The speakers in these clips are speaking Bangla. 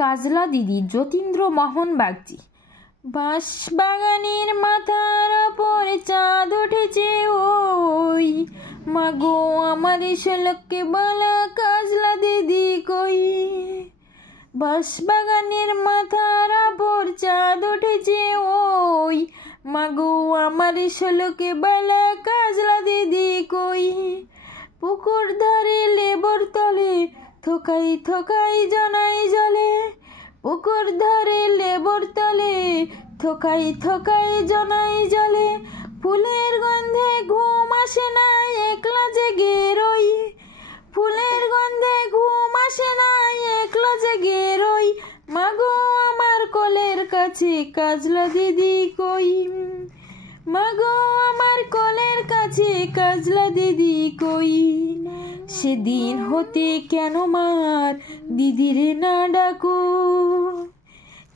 কাজলা দিদি যতীন্দ্র মোহন বাগচি। বাঁশবাগানের মাথার ওপর চাঁদ উঠেছে ওই, মাগো আমার শোলকে বলা কাজলা দিদি কই। বাঁশবাগানের মাথার ওপর চাঁদ উঠেছে ওই, মাগো আমার শোলকে বলা কাজলা দিদি কই। পুকুর ধারে লেবুর তলে থোকাই থোকাই জনাই জলে, পুকুর ধারে লেবুর তলে থোকাই থোকাই জনাই জলে। ফুলের গন্ধে ঘুম আসে না একলা জেগে রই, ফুলের গন্ধে ঘুম আসে না একলা জেগে রই, মাগো আমার কোলের কাছে কাজলা দিদি কই। মাগো আমার কোলের কাছে কাজলা দিদি কই। সেদিন হতে কেন মার দিদিরে না ডাকো,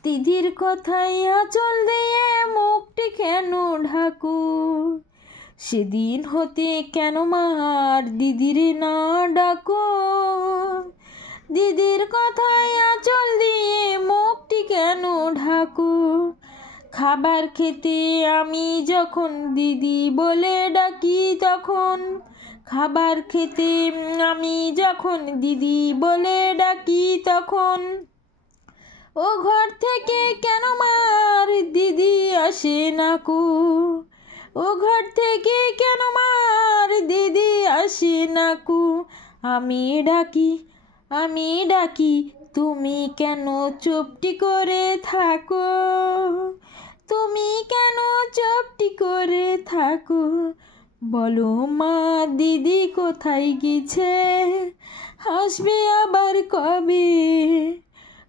দিদির কথায় আঁচল দিয়ে মুখটি কেন ঢাকো। সেদিন হতে কেন মার দিদিরে না ডাকো, দিদির কথায় আঁচল দিয়ে মুখটি কেন ঢাকো। খাবার খেতে আমি যখন দিদি বলে ডাকি তখন, খাবার খেতে আমি যখন দিদি বলে ডাকি তখন, ও ঘর থেকে কেন মার দিদি আসে না কো। ও ঘর থেকে কেন মার দিদি আসে না কো। আমি ডাকি আমি ডাকি তুমি কেন চুপটি করে থাকো, তুমি কেন চুপটি করে থাকো। বলো মা দিদি কোথায় গেছে, আসবে আবার কবে।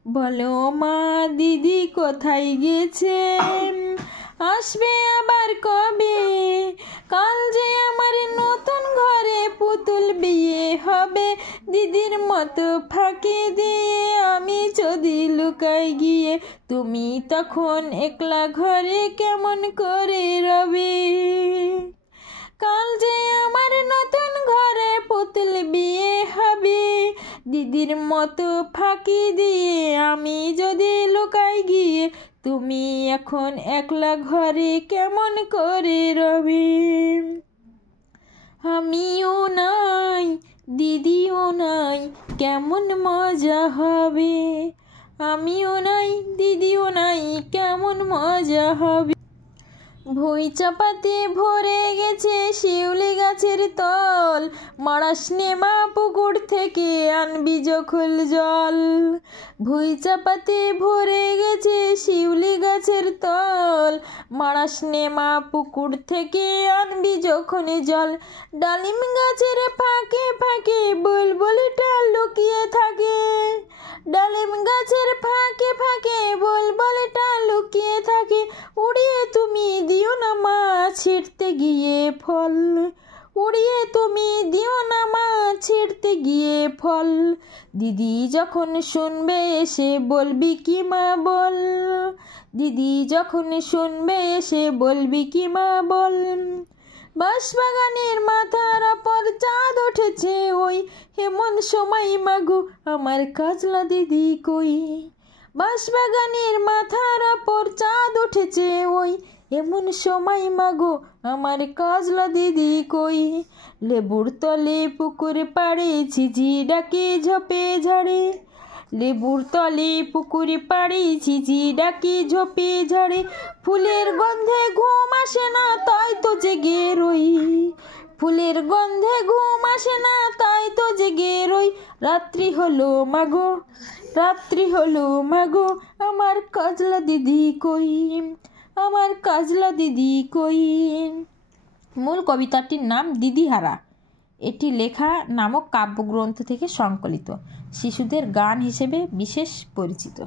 বলো মা দিদি কোথায় গেছে, আসবে আবার কবে। কাল যে আমার নতুন ঘরে পুতুল বিয়ে হবে, দিদির মতো ফাঁকি দিয়ে আমি যদি লুকাই গিয়ে, তুমি তখন একলা ঘরে কেমন করে রবে। কাল যে আমার নতুন ঘরে পুতুল বিয়ে হবে, দিদির মতো ফাঁকি দিয়ে আমি যদি লুকাই গিয়ে, তুমি এখন একলা ঘরে কেমন করে রবে। আমিও নাই দিদিও নাই কেমন মজা হবে, আমিও নাই দিদিও নাই কেমন মজা হবে। ভুঁই চাপাতে ভরে গেছে শিউলি গাছের তল, মারাস নে মা পুকুর থেকে আনবি যখন জল। ভুঁই চাপাতে ভরে গেছে শিউলি গাছের তল, মারাস নে মা পুকুর থেকে আনবি যখন জল। ডালিম গাছের ফাঁকে ফাঁকে বুলবুলিটা লুকিয়ে থাকে, ডালিম গাছের ফাঁকে ফাঁকে বুলবুলিটা লুকিয়ে থাকে। উড়িয়ে তুমি দিও না মা ছিঁড়তে গিয়ে ফল, উড়িয়ে তুমি দিও না মা ছিঁড়তে গিয়ে ফল। দিদি যখন শুনবে এসে বলবি কি মা বল, দিদি যখন শুনবে এসে বলবি কি মা বল। বাঁশবাগানের মাথার ওপর চাঁদ উঠেছে ওই, এমন সময় মাগো আমার কাজলা দিদি কই। বাঁশবাগানের মাথার ওপর চাঁদ উঠেছে ওই, এমন সময় মাগো আমার কাজলা দিদি কই। লেবুর তলে পুকুর পাড়ে ঝিঝি ডাকে ঝোপে ঝাড়ে, লেবুর তলে পুকুর পাড়ে ঝিঝি ডাকে ঝোপে ঝাড়ে। ফুলের গন্ধে ঘুম আসে না তাই তো জেগে রই, ফুলের গন্ধে ঘুম আসে না তাই তো জেগে রই। রাত্রি হলো মাগো, রাত্রি হলো মাগো আমার কাজলা দিদি কই, আমার কাজলা দিদি কই। মূল কবিতাটির নাম দিদিহারা। এটি লেখা নামক কাব্যগ্রন্থ থেকে সংকলিত, শিশুদের গান হিসেবে বিশেষ পরিচিত।